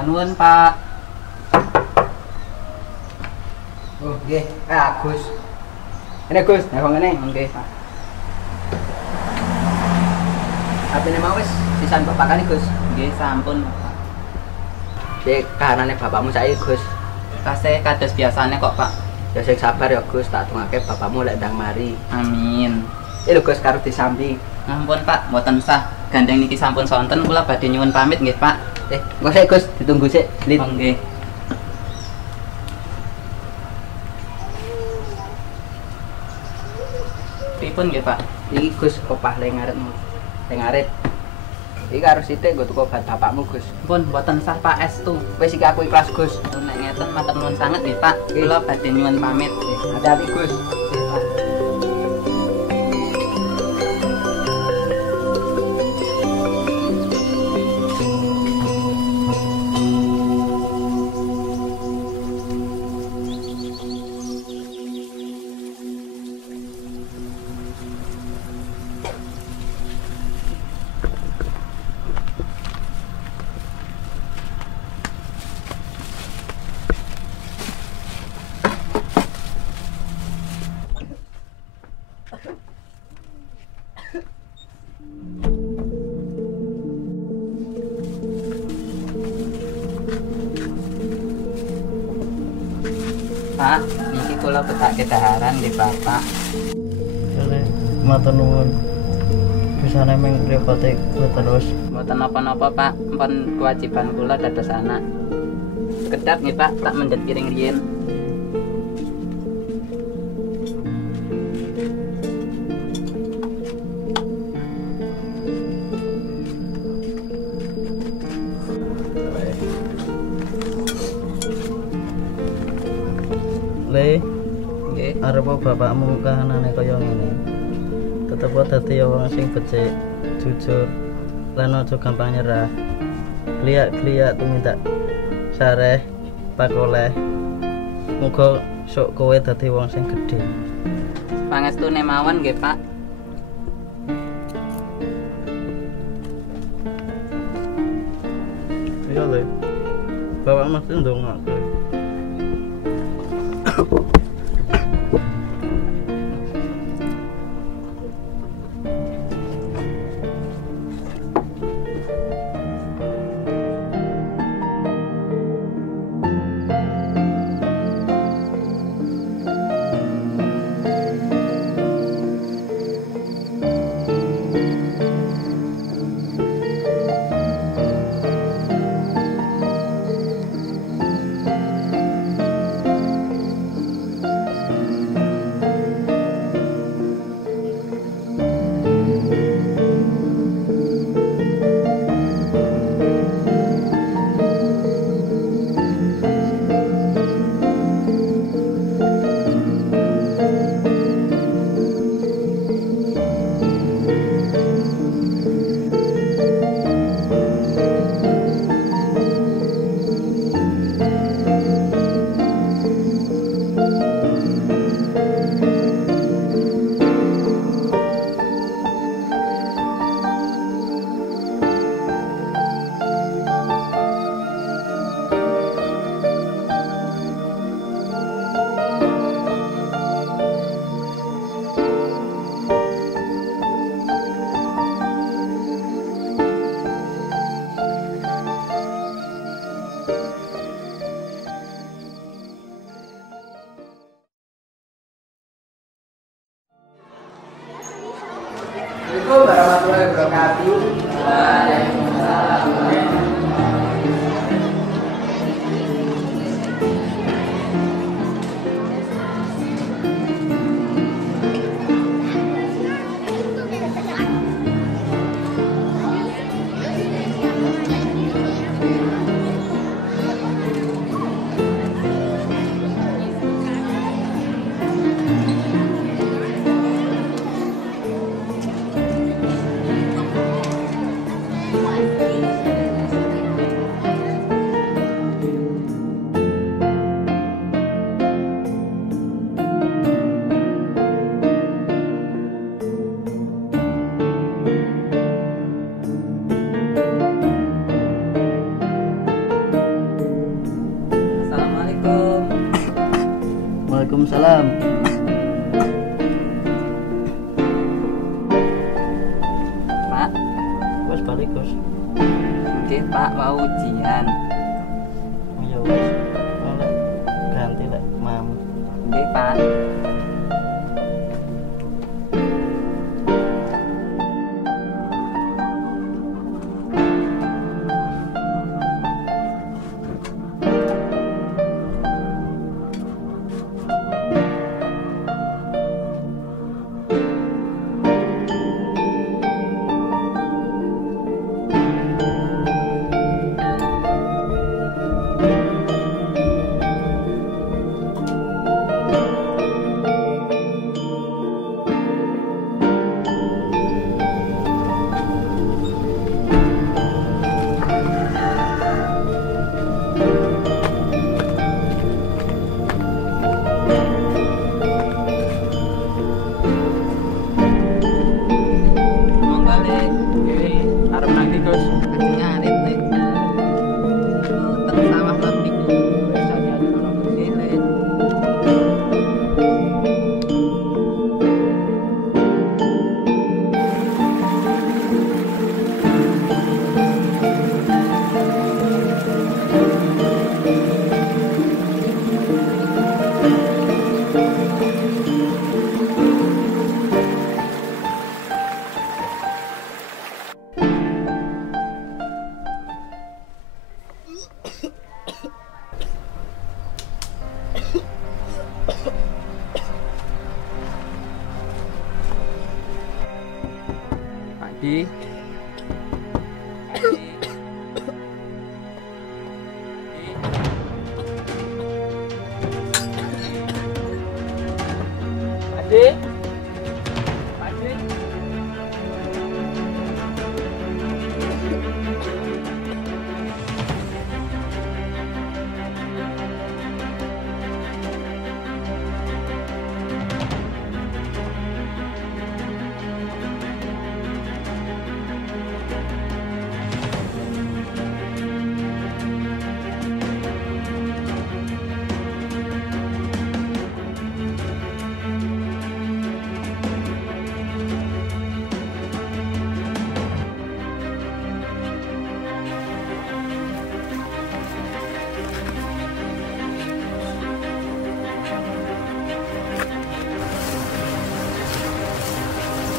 Nuwun, Pak. Oh, nggih. Gus. Ini Gus, nek ngene. Nggih, Pak. Atine mau wis sisan bapakane Gus. Nggih, sampun, Pak. Sik kahanane bapakmu saiki Gus. Tasih kados biasane kok, Pak. Ya sik sabar ya Gus, tak tungake bapakmu lek ndang mari. Amin. Iki lho Gus karo disambi. Ampun, Pak, mboten sah. Gandeng niki sampun sonten, kula badhe nyuwun pamit nggih, Pak. Engko sik Gus, ditunggu sik. Lid. Oh, nggih. Pripun nggih, Pak? Iki Gus opah le ngaretmu. Le ngaret. Iki karo sithik nggo tuku obat bapakmu Gus. Pun mboten sah, Pak, estu. Wis iki aku ikhlas Gus. Nek ngeten matur nuwun sanget nggih, Pak. Nggih. Kula badhe nyuwun pamit. Hati-hati Gus. Nggih, Pak. Pak, niki kula petake daharan nggih, Bapak. Kene matur nuwun. Bisane meng repoti kuwi terus. Mboten napa-napa, Pak. Mpun kewajiban kula dados anak. Sekedap nggih, Pak, tak mendhet piring riyin. Le, Nggih. arep bapakmu kahanane kaya ngene. Tetep dadi wong sing becik, jujur, lan aja gampang nyerah. Kliak-kliak tumindak sareh, pakoleh. Muga sok kowe dadi wong sing gedhe. Pangestune mawon nggih, Pak. Iya le. Bapak mesti ndongake. Assalamualaikum warahmatullahi wabarakatuh. Waalaikumsalam. Pak mau ujian. Ya wis, oleh ganti lek mam. Nggih, Pak. Monggo, Le. Nggih, arep nang ndi, Gus? Ajeng ngarit, Le. Teng sawah lor niku. Wis ati-ati ono, Gus. Nggih, Le. Pak Di. Adik. Adik.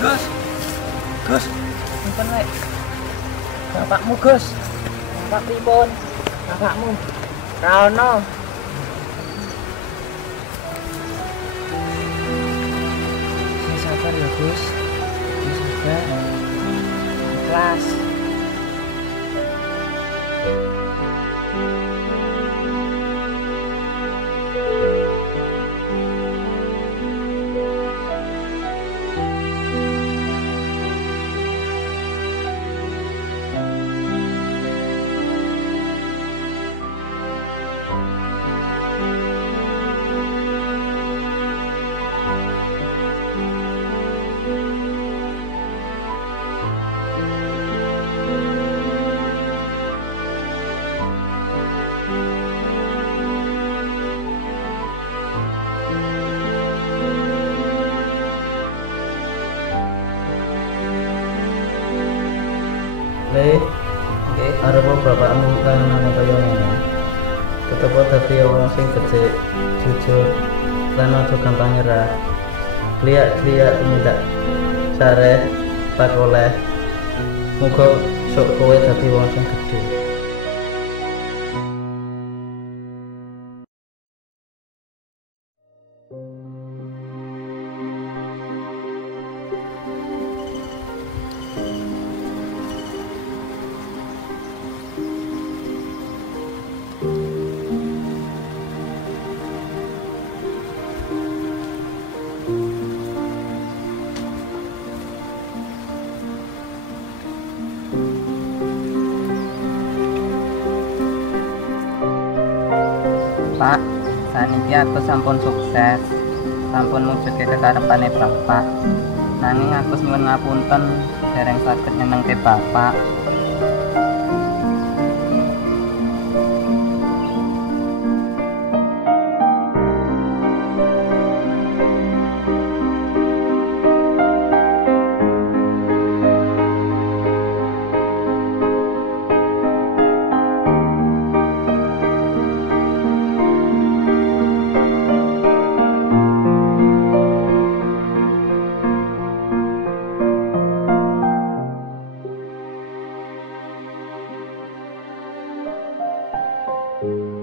Gus. Gus. Punten lek. Bapakmu, Gus. Bapak pripun? Bapakmu. Ra ono. Sing sabar ya, Gus. Sing sabar. Ikhlas. Le, Nggih. arep bapakmu kanane kaya ngene. Tetep dadi wong sing becik, jujur, lan aja gampang nyerah. Kliak-kliak minta sareh, pakoleh. Muga sok kowe dadi wong sing gedhe. Pak, saniki aku sampun sukses. Sampun mujudke kekarepane Bapak. Nanging aku nyuwun ngapunten dereng saged nyenengke Bapak. Pak.